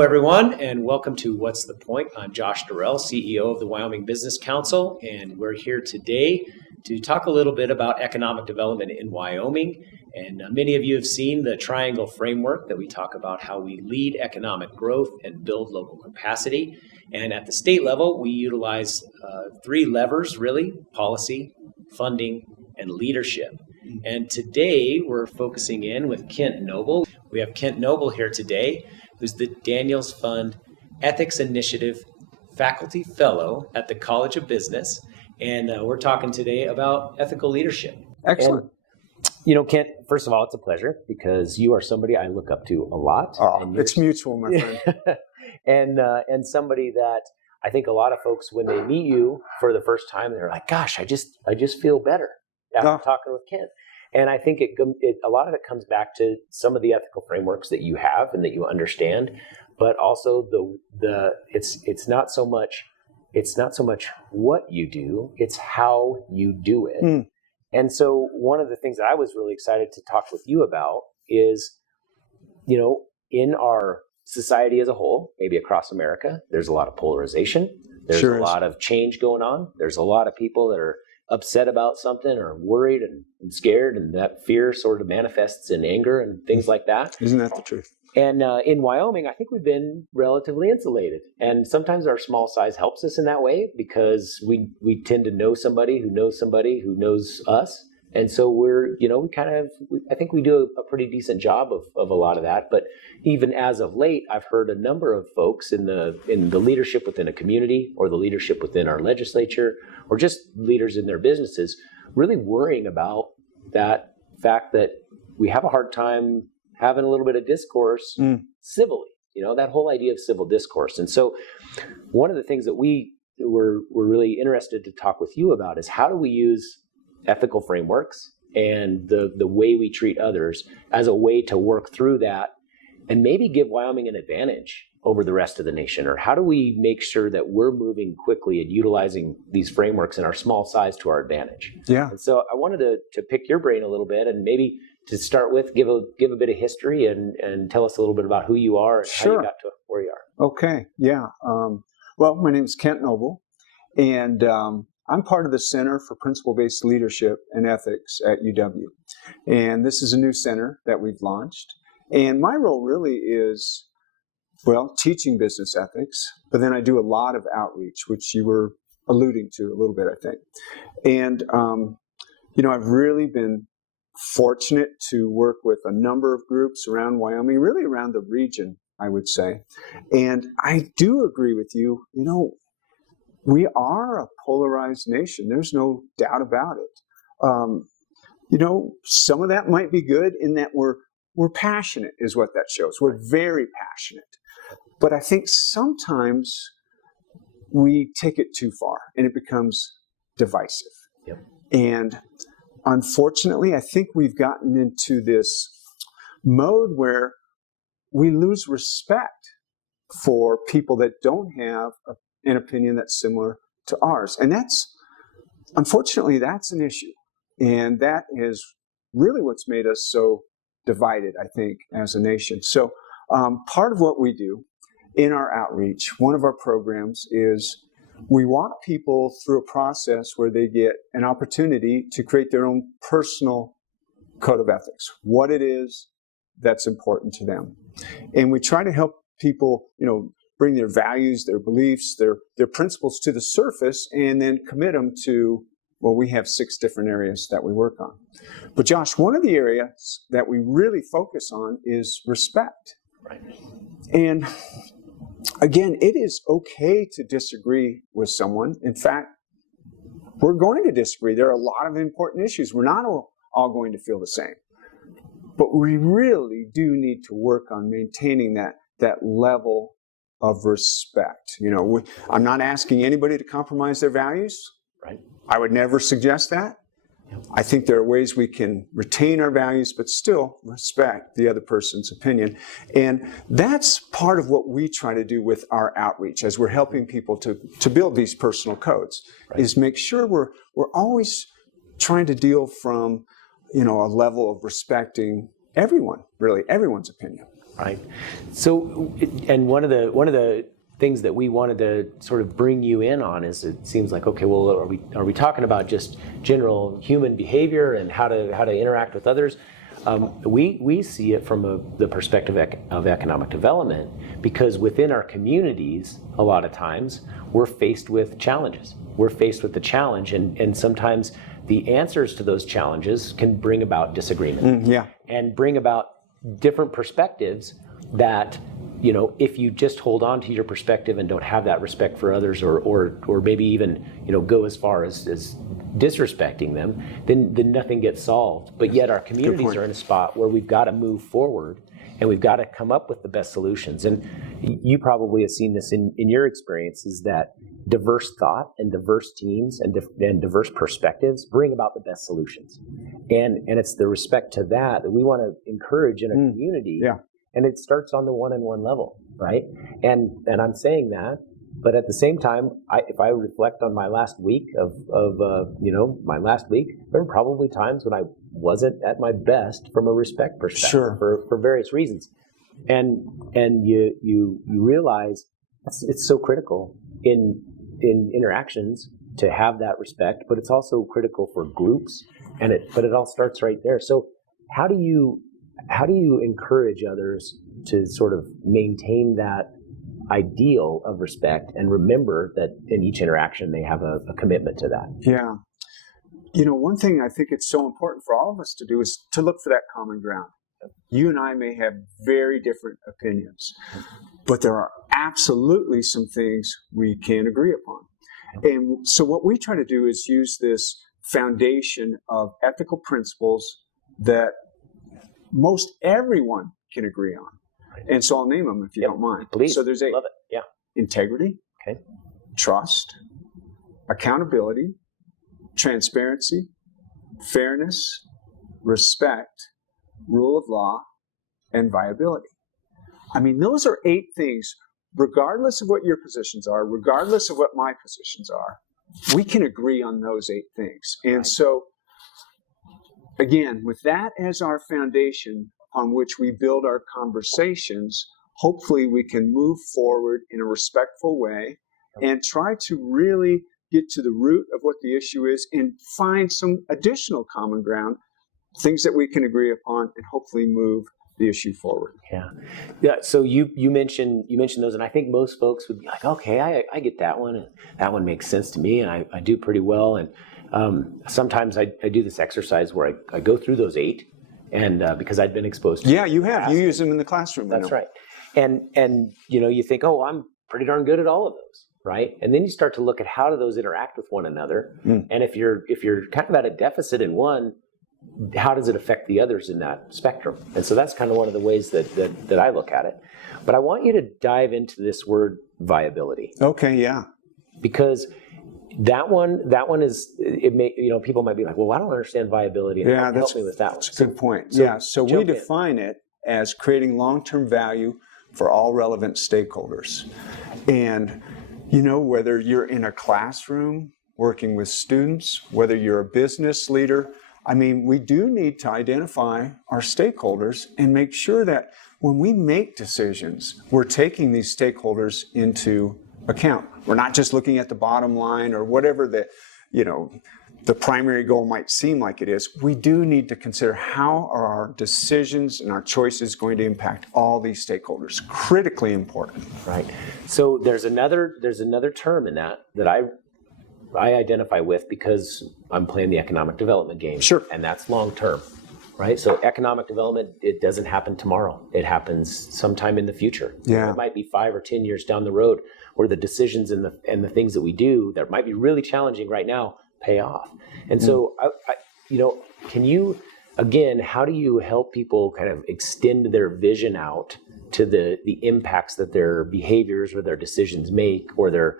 Hello, everyone, and welcome to What's the Point? I'm Josh Durrell, CEO of the Wyoming Business Council, and we're here today to talk a little bit about economic development in Wyoming. And many of you have seen the triangle framework that we talk about how we lead economic growth and build local capacity. And at the state level, we utilize three levers, really: policy, funding, and leadership. And today we're focusing in with Kent Noble. We have Kent Noble here today, who's the Daniels Fund Ethics Initiative Faculty Fellow at the College of Business. And we're talking today about ethical leadership. Excellent. And, Kent, first of all, it's a pleasure because you are somebody I look up to a lot. Oh, it's mutual, my friend. and somebody that I think a lot of folks, when they meet you for the first time, they're like, gosh, I just feel better after talking with Kent. And I think a lot of it comes back to some of the ethical frameworks that you have and that you understand, but also it's not so much what you do, it's how you do it. And so one of the things that I was really excited to talk with you about is, in our society as a whole, maybe across America, there's a lot of polarization. There's a lot of change going on. There's a lot of people that are upset about something or worried and scared, and that fear sort of manifests in anger and things like that. Isn't that the truth? And in Wyoming, I think we've been relatively insulated. And sometimes our small size helps us in that way because we tend to know somebody who knows us. And so I think we do a pretty decent job of a lot of that. But even as of late, I've heard a number of folks in the leadership within a community or the leadership within our legislature or just leaders in their businesses really worrying about that fact that we have a hard time having a little bit of discourse civilly, that whole idea of civil discourse. And so one of the things that we were really interested to talk with you about is how do we use ethical frameworks and the way we treat others as a way to work through that and maybe give Wyoming an advantage over the rest of the nation? Or how do we make sure that we're moving quickly and utilizing these frameworks in our small size to our advantage? Yeah. And so I wanted to pick your brain a little bit and maybe to start with, give a bit of history and tell us a little bit about who you are and how you got to where you are. Okay. Yeah. Well, my name is Kent Noble, and I'm part of the Center for Principle-Based Leadership and Ethics at UW. And this is a new center that we've launched. And my role really is, teaching business ethics, but then I do a lot of outreach, which you were alluding to a little bit, I think. And, I've really been fortunate to work with a number of groups around Wyoming, really around the region, I would say. And I do agree with you, we are a polarized nation. There's no doubt about it. Some of that might be good in that we're passionate is what that shows. We're very passionate. But I think sometimes we take it too far and it becomes divisive. Yep. And unfortunately, I think we've gotten into this mode where we lose respect for people that don't have an opinion that's similar to ours. And unfortunately, that's an issue. And that is really what's made us so divided, I think, as a nation. So part of what we do in our outreach, one of our programs is we walk people through a process where they get an opportunity to create their own personal code of ethics, what it is that's important to them. And we try to help people, bring their values, their beliefs, their principles to the surface and then commit them to, we have 6 different areas that we work on. But Josh, one of the areas that we really focus on is respect. Right. And again, it is okay to disagree with someone. In fact, we're going to disagree. There are a lot of important issues. We're not all going to feel the same. But we really do need to work on maintaining that level of respect. I'm not asking anybody to compromise their values. Right. I would never suggest that. Yep. I think there are ways we can retain our values, but still respect the other person's opinion. And that's part of what we try to do with our outreach as we're helping people to build these personal codes, is make sure we're always trying to deal from, a level of respecting everyone, really, everyone's opinion. Right. So, and one of the things that we wanted to sort of bring you in on is, it seems like, okay, well, are we talking about just general human behavior and how to interact with others? We see it from the perspective of economic development, because within our communities, a lot of times we're faced with challenges. We're faced with the challenge, and sometimes the answers to those challenges can bring about disagreement. And bring about different perspectives that, if you just hold on to your perspective and don't have that respect for others, or maybe even, go as far as disrespecting them, then nothing gets solved. But yet our communities are in a spot where we've got to move forward, and we've got to come up with the best solutions. And you probably have seen this in your experiences, that diverse thought and diverse teams and diverse perspectives bring about the best solutions. And it's the respect to that we want to encourage in a community. And it starts on the one-on-one level, right? And I'm saying that, but at the same time, if I reflect on my last week my last week, there were probably times when I wasn't at my best from a respect perspective for various reasons. And you realize it's so critical in interactions to have that respect, but it's also critical for groups, but it all starts right there. So how do you encourage others to sort of maintain that ideal of respect, and remember that in each interaction they have a commitment to that? Yeah. One thing I think it's so important for all of us to do is to look for that common ground. You and I may have very different opinions, but there are absolutely some things we can agree upon. And so what we try to do is use this foundation of ethical principles that most everyone can agree on. And so I'll name them if you don't mind. Please. So there's Love it. Yeah. Integrity, trust, accountability, transparency, fairness, respect, rule of law, and viability. I mean, those are 8 things, regardless of what your positions are, regardless of what my positions are, we can agree on those 8 things. And so, again, with that as our foundation on which we build our conversations, hopefully we can move forward in a respectful way and try to really get to the root of what the issue is and find some additional common ground, things that we can agree upon, and hopefully move the issue forward. Yeah. So you mentioned those, and I think most folks would be like, okay, I get that one, and that one makes sense to me, and I do pretty well. And sometimes I do this exercise where I go through those 8, and because I'd been exposed to. Yeah, you have. You use them in the classroom. That's right. And you think, oh, I'm pretty darn good at all of those, right? And then you start to look at how do those interact with one another. And if you're kind of at a deficit in one, how does it affect the others in that spectrum? And so that's kind of one of the ways that I look at it. But I want you to dive into this word viability. Okay, yeah. Because that one is, it may, people might be like, well, I don't understand viability. And help me with that one. That's a good point. So we define it as creating long-term value for all relevant stakeholders. And, whether you're in a classroom working with students, whether you're a business leader, I mean, we do need to identify our stakeholders and make sure that when we make decisions, we're taking these stakeholders into account. We're not just looking at the bottom line or whatever the primary goal might seem like it is. We do need to consider how are our decisions and our choices going to impact all these stakeholders. Critically important. Right. So there's another term in that I identify with, because I'm playing the economic development game. Sure. And that's long term, right? So economic development, it doesn't happen tomorrow. It happens sometime in the future. Yeah. It might be 5 or 10 years down the road, where the decisions and the things that we do that might be really challenging right now pay off. And so, can you, again, how do you help people kind of extend their vision out to the impacts that their behaviors or their decisions make, or their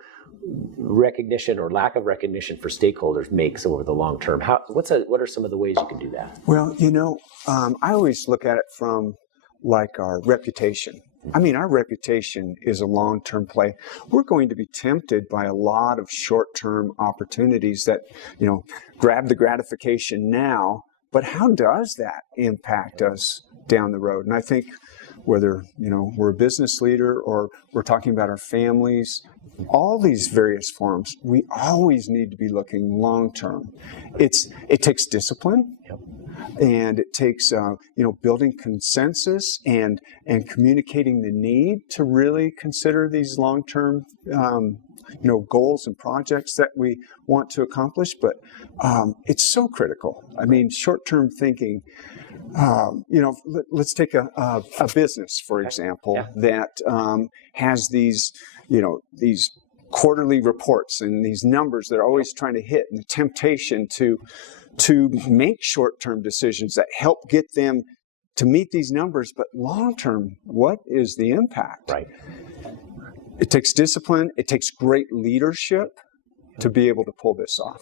recognition or lack of recognition for stakeholders makes over the long term? What are some of the ways you can do that? Well, I always look at it from like our reputation. I mean, our reputation is a long-term play. We're going to be tempted by a lot of short-term opportunities that, grab the gratification now, but how does that impact us down the road? And I think whether, we're a business leader or we're talking about our families, all these various forms, we always need to be looking long term. It takes discipline. Yep. And it takes, building consensus and communicating the need to really consider these long-term, goals and projects that we want to accomplish. But it's so critical. I mean, short-term thinking. Let's take a business, for example, that has these quarterly reports and these numbers that are always trying to hit, and the temptation to make short-term decisions that help get them to meet these numbers, but long-term, what is the impact? Right. It takes discipline. It takes great leadership to be able to pull this off.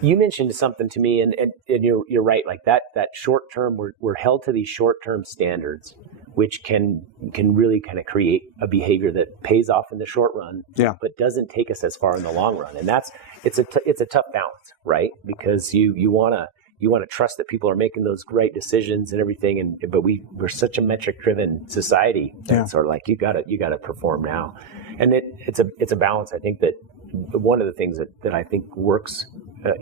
You mentioned something to me, and you're right. Like that short-term, we're held to these short-term standards, which can really kind of create a behavior that pays off in the short run, but doesn't take us as far in the long run. And it's a tough balance, right? Because you want to trust that people are making those right decisions and everything, but we're such a metric-driven society. It's sort of like you gotta perform now, and it's a balance. I think that one of the things that I think works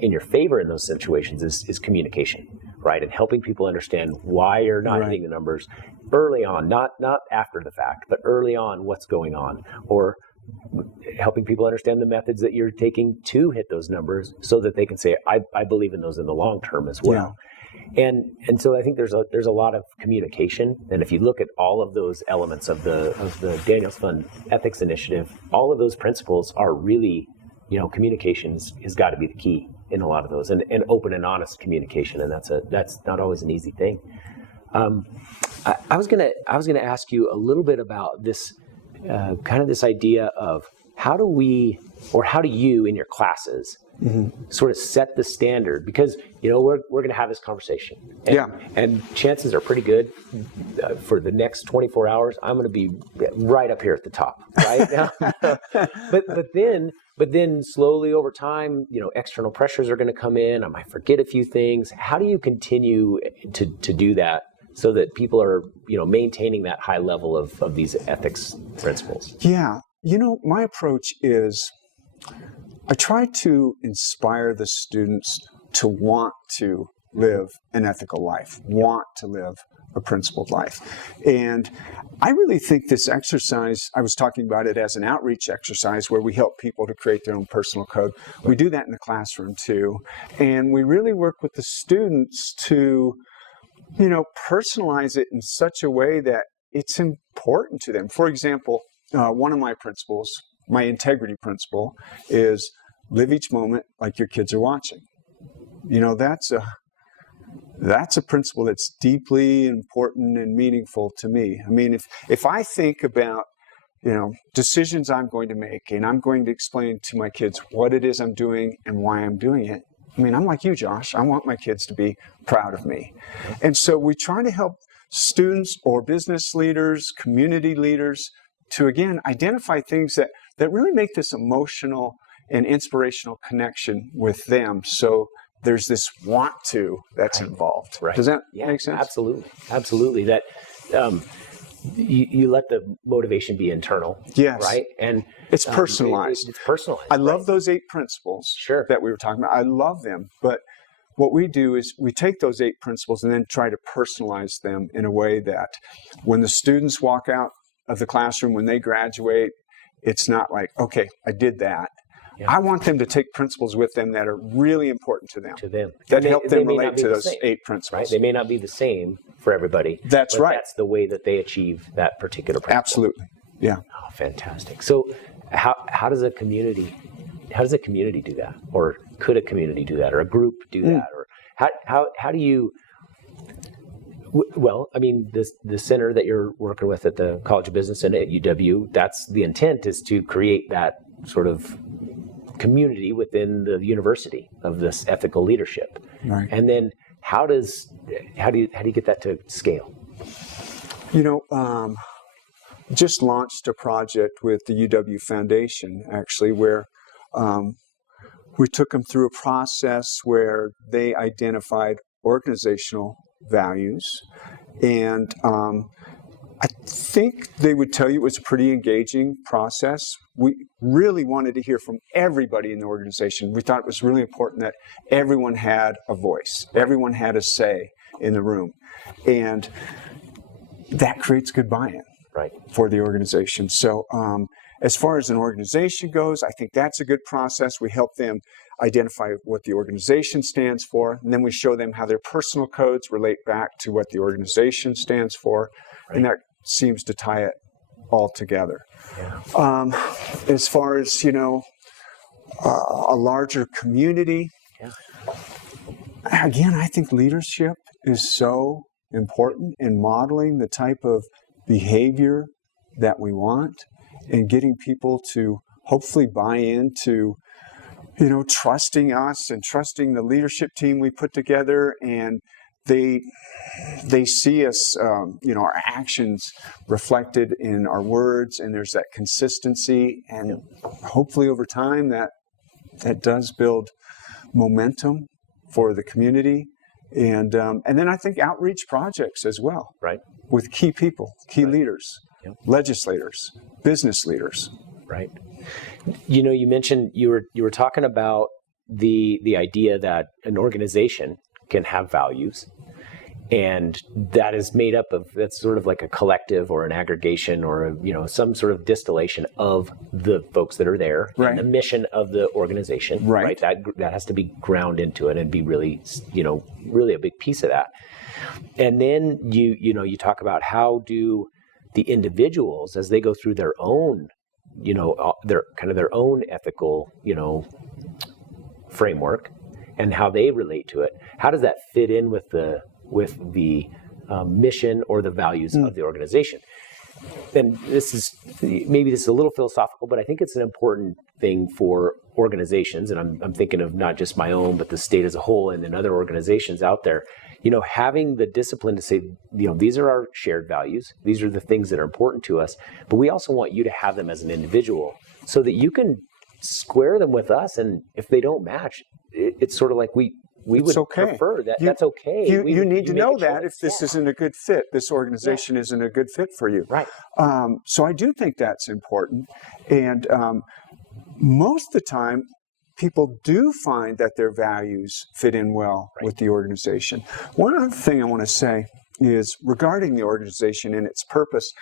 in your favor in those situations is communication, right? And helping people understand why you're not hitting the numbers early on, not after the fact, but early on what's going on, or helping people understand the methods that you're taking to hit those numbers so that they can say, I believe in those in the long term as well. Yeah. And so I think there's a lot of communication. And if you look at all of those elements of the Daniels Fund Ethics Initiative, all of those principles are really, communication has got to be the key in a lot of those, and open and honest communication. And that's not always an easy thing. I was gonna ask you a little bit about this kind of this idea of how do you in your classes sort of set the standard, because we're going to have this conversation, and chances are pretty good for the next 24 hours I'm going to be right up here at the top, right now. but then slowly over time, external pressures are going to come in. I might forget a few things. How do you continue to do that so that people are maintaining that high level of these ethics principles? My approach is I try to inspire the students to want to live an ethical life, want to live a principled life. And I really think this exercise, I was talking about it as an outreach exercise where we help people to create their own personal code. We do that in the classroom too. And we really work with the students to, personalize it in such a way that it's important to them. For example, one of my principles, my integrity principle, is live each moment like your kids are watching. That's a principle that's deeply important and meaningful to me. I mean, if I think about, decisions I'm going to make, and I'm going to explain to my kids what it is I'm doing and why I'm doing it, I mean, I'm like you, Josh. I want my kids to be proud of me. And so we try to help students or business leaders, community leaders, to, again, identify things that really make this emotional and inspirational connection with them. So there's this want to that's involved. Right. Does that make sense? Absolutely. That you let the motivation be internal. Yes. Right? And it's personalized. It's personalized. I love those 8 principles that we were talking about. I love them. But what we do is we take those 8 principles and then try to personalize them in a way that when the students walk out of the classroom, when they graduate, it's not like, okay, I did that. Yeah. I want them to take principles with them that are really important to them. That help them relate to those 8 principles. Right? They may not be the same for everybody. That's right. That's the way that they achieve that particular principle. Absolutely. Yeah. Oh, fantastic. So how does a community do that? Or could a community do that? Or a group do that? Or how do you... Well, I mean, the center that you're working with at the College of Business and at UW, that's the intent, is to create that sort of community within the university of this ethical leadership. Right. And then how do you get that to scale? Just launched a project with the UW Foundation, actually, where we took them through a process where they identified organizational values and I think they would tell you it was a pretty engaging process. We really wanted to hear from everybody in the organization. We thought it was really important that everyone had a voice, everyone had a say in the room. And that creates good buy-in for the organization. So as far as an organization goes, I think that's a good process. We help them identify what the organization stands for, and then we show them how their personal codes relate back to what the organization stands for, and that seems to tie it all together. As far as, a larger community, again, I think leadership is so important in modeling the type of behavior that we want and getting people to hopefully buy into, trusting us and trusting the leadership team we put together, and they see us, our actions reflected in our words, and there's that consistency, and hopefully over time that does build momentum for the community, and then I think outreach projects as well, with key people, key leaders, legislators, business leaders. Right. You mentioned you were talking about the idea that an organization can have values, and that is made up of, that's sort of like a collective or an aggregation or some sort of distillation of the folks that are there, and the mission of the organization, right? That has to be ground into it and be really, really a big piece of that. And then you talk about how do the individuals, as they go through their own, their own ethical, framework, and how they relate to it. How does that fit in with the mission or the values of the organization? And this is a little philosophical, but I think it's an important thing for organizations. And I'm thinking of not just my own, but the state as a whole, and then other organizations out there. Having the discipline to say, these are our shared values. These are the things that are important to us. But we also want you to have them as an individual so that you can square them with us. And if they don't match, it's sort of like we would prefer that. That's okay. You need to know that if this isn't a good fit, this organization isn't a good fit for you. Right. So I do think that's important. And most of the time, people do find that their values fit in well with the organization. One other thing I want to say is regarding the organization and its purpose.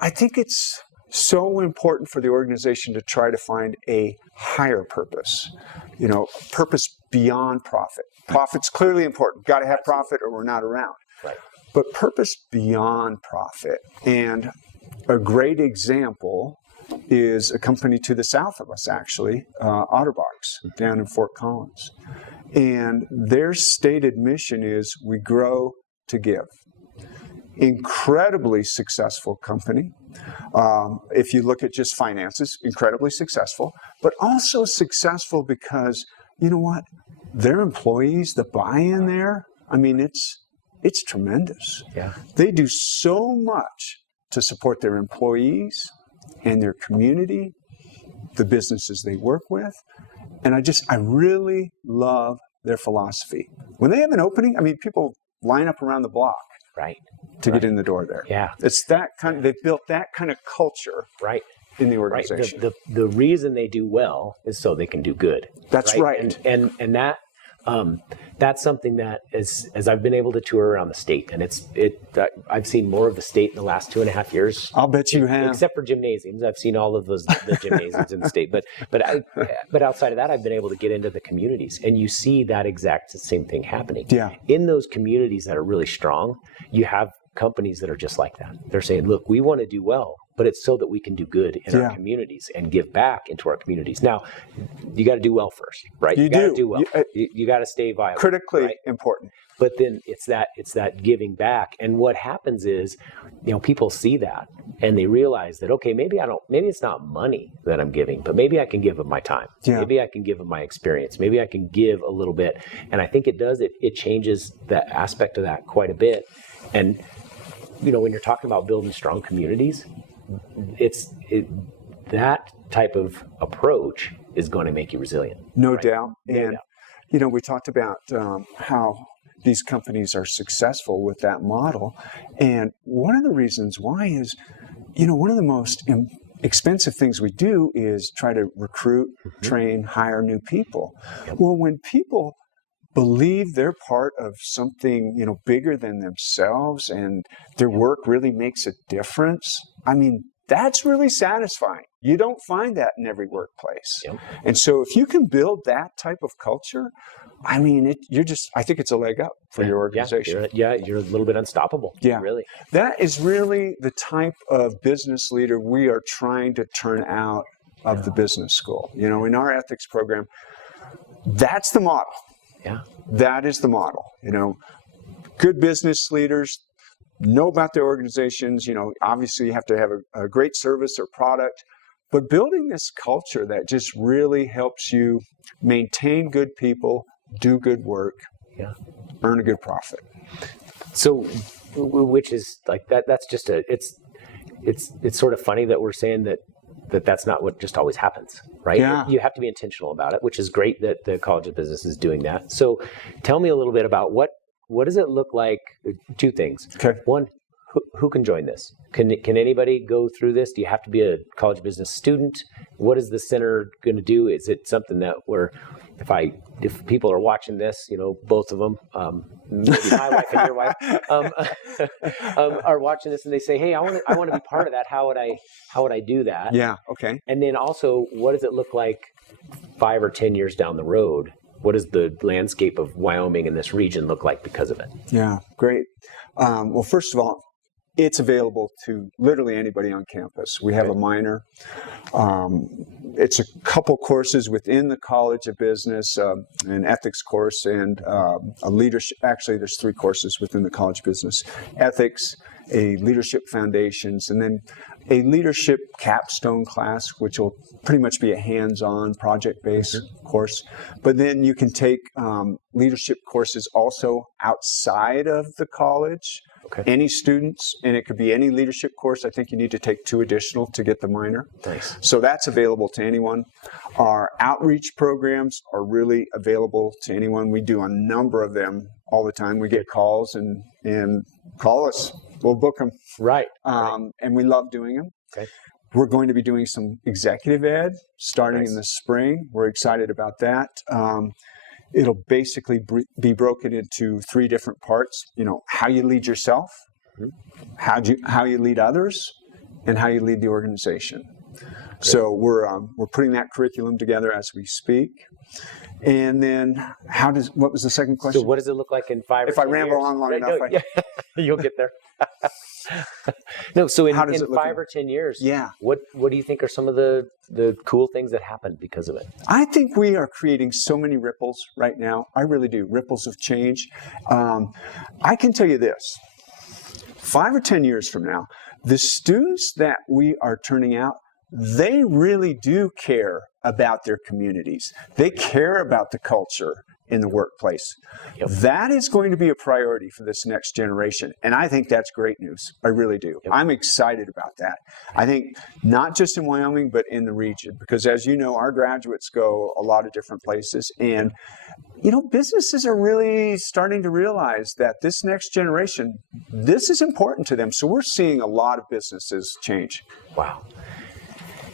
I think it's so important for the organization to try to find a higher purpose, purpose beyond profit. Profit's clearly important. Got to have profit or we're not around. Right. But purpose beyond profit. And a great example is a company to the south of us, actually, Otterbox, down in Fort Collins. And their stated mission is we grow to give. Incredibly successful company. If you look at just finances, incredibly successful, but also successful because, their employees, the buy-in there, it's tremendous. Yeah. They do so much to support their employees and their community, the businesses they work with. And I really love their philosophy. When they have an opening, people line up around the block. Right. To get in the door there. Yeah. It's that kind of, they've built that kind of culture in the organization. Right. The reason they do well is so they can do good. That's right. And that that's something that as I've been able to tour around the state, and I've seen more of the state in the last 2.5 years. I'll bet you have. Except for gymnasiums. I've seen all of the gymnasiums in the state. But outside of that, I've been able to get into the communities, and you see that exact same thing happening. Yeah. In those communities that are really strong, you have companies that are just like that. They're saying, look, we want to do well, but it's so that we can do good in our communities and give back into our communities. Now, you got to do well first, right? You got to do well. You got to stay viable. Critically important. But then it's that giving back. And what happens is, people see that and they realize that, okay, maybe it's not money that I'm giving, but maybe I can give of my time. Yeah. Maybe I can give of my experience. Maybe I can give a little bit. And I think it changes the aspect of that quite a bit. And, when you're talking about building strong communities, that type of approach is going to make you resilient. No doubt. And, we talked about how these companies are successful with that model. And one of the reasons why is, one of the most expensive things we do is try to recruit, train, hire new people. Well, when people believe they're part of something, bigger than themselves and their work really makes a difference, that's really satisfying. You don't find that in every workplace. And so if you can build that type of culture, I think it's a leg up for your organization. You're a little bit unstoppable. Yeah. Really. That is really the type of business leader we are trying to turn out of the business school. In our ethics program, that's the model. Yeah. That is the model. Good business leaders know about their organizations. Obviously you have to have a great service or product, but building this culture that just really helps you maintain good people, do good work, earn a good profit. So, which is like that. That's just it's sort of funny that we're saying that's not what just always happens, right? Yeah. You have to be intentional about it, which is great that the College of Business is doing that. So tell me a little bit about what does it look like? Two things. Okay. One, who can join this? Can anybody go through this? Do you have to be a College of Business student? What is the center going to do? Is it something that if people are watching this, both of them, maybe my wife and your wife, are watching this and they say, hey, I want to be part of that. How would I do that? Yeah. Okay. And then also, what does it look like 5 or 10 years down the road? What does the landscape of Wyoming and this region look like because of it? Yeah, great. Well, first of all, it's available to literally anybody on campus. We have a minor. It's a couple courses within the College of Business, an ethics course and a leadership. Actually, there's 3 courses within the College of Business: ethics, a leadership foundations, and then a leadership capstone class, which will pretty much be a hands-on project-based course. But then you can take leadership courses also outside of the college. Okay. Any students, and it could be any leadership course. I think you need to take 2 additional to get the minor. Nice. So that's available to anyone. Our outreach programs are really available to anyone. We do a number of them all the time. We get calls and call us. We'll book them. Right. And we love doing them. Okay. We're going to be doing some executive ed starting in the spring. We're excited about that. It'll basically be broken into 3 different parts. How you lead yourself, how you lead others, and how you lead the organization. Great. So we're putting that curriculum together as we speak. And then what was the second question? So what does it look like in 5 or 10 years? If I ramble on long enough. You'll get there. No, so in 5 or 10 years, yeah. What do you think are some of the cool things that happen because of it? I think we are creating so many ripples right now. I really do. Ripples of change. I can tell you this. 5 or 10 years from now, the students that we are turning out, they really do care about their communities. They care about the culture in the workplace. Yep. That is going to be a priority for this next generation. And I think that's great news. I really do. Yep. I'm excited about that. I think not just in Wyoming, but in the region. Because as you know, our graduates go a lot of different places. And, businesses are really starting to realize that this next generation, this is important to them. So we're seeing a lot of businesses change. Wow.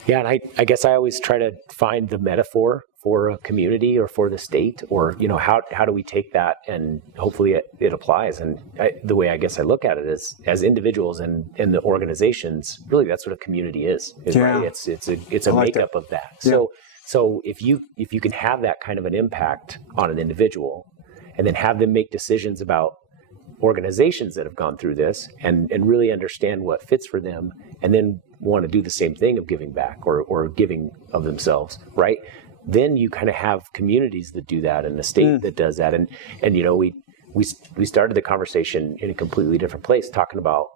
Yeah, and I guess I always try to find the metaphor for a community or for the state, or how do we take that and hopefully it applies. And the way I guess I look at it is as individuals and the organizations, really that's what a community is right? It's a makeup of that. Yeah. So if you can have that kind of an impact on an individual, and then have them make decisions about organizations that have gone through this and really understand what fits for them, and then want to do the same thing of giving back or giving of themselves, right? Then you kind of have communities that do that and a state that does that. And we started the conversation in a completely different place, talking about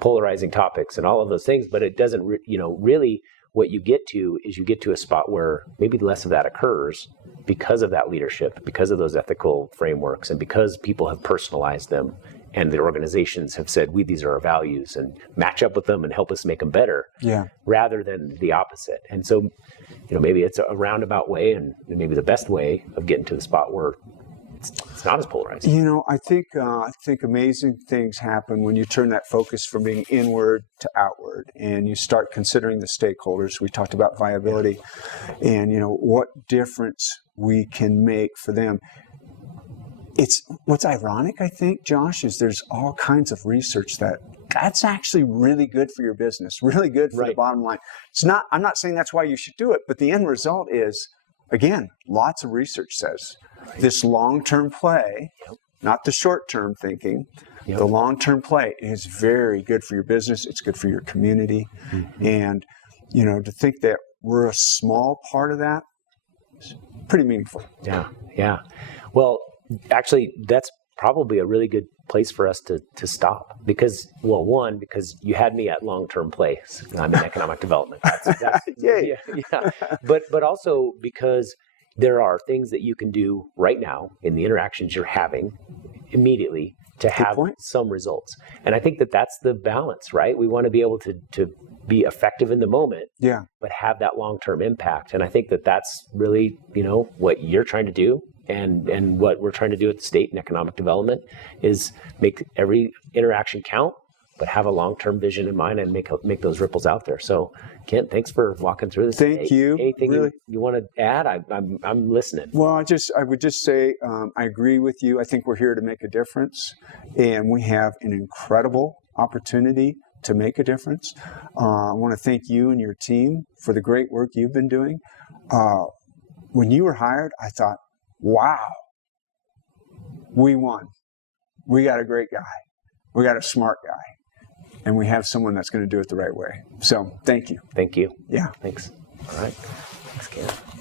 polarizing topics and all of those things, but it doesn't, really what you get to a spot where maybe less of that occurs because of that leadership, because of those ethical frameworks, and because people have personalized them and the organizations have said, these are our values, and match up with them and help us make them better, rather than the opposite. And so, maybe it's a roundabout way, and maybe the best way of getting to the spot where it's not as polarizing. You know, I think amazing things happen when you turn that focus from being inward to outward, and you start considering the stakeholders. We talked about viability, and you know what difference we can make for them. It's what's ironic, I think, Josh, is there's all kinds of research that's actually really good for your business, really good for the bottom line. It's not. I'm not saying that's why you should do it, but the end result is, again, lots of research says this long-term play, not the short-term thinking. The long-term play is very good for your business. It's good for your community, and you know, to think that we're a small part of that is pretty meaningful. Yeah. Well, actually, that's probably a really good place for us to stop because, well, one, because you had me at long-term plays. I'm in economic development. Yay. Yeah. But also because there are things that you can do right now in the interactions you're having immediately to have some results. And I think that that's the balance, right? We want to be able to be effective in the moment, but have that long-term impact. And I think that that's really, you know, what you're trying to do. And what we're trying to do at the state in economic development is make every interaction count, but have a long-term vision in mind and make those ripples out there. So, Kent, thanks for walking through this. Thank you. Anything really? you want to add? I'm listening. Well, I would just say I agree with you. I think we're here to make a difference, and we have an incredible opportunity to make a difference. I want to thank you and your team for the great work you've been doing. When you were hired, I thought, wow, we won. We got a great guy. We got a smart guy. And we have someone that's going to do it the right way. So thank you. Thank you. Yeah. Thanks. All right. Thanks, Ken.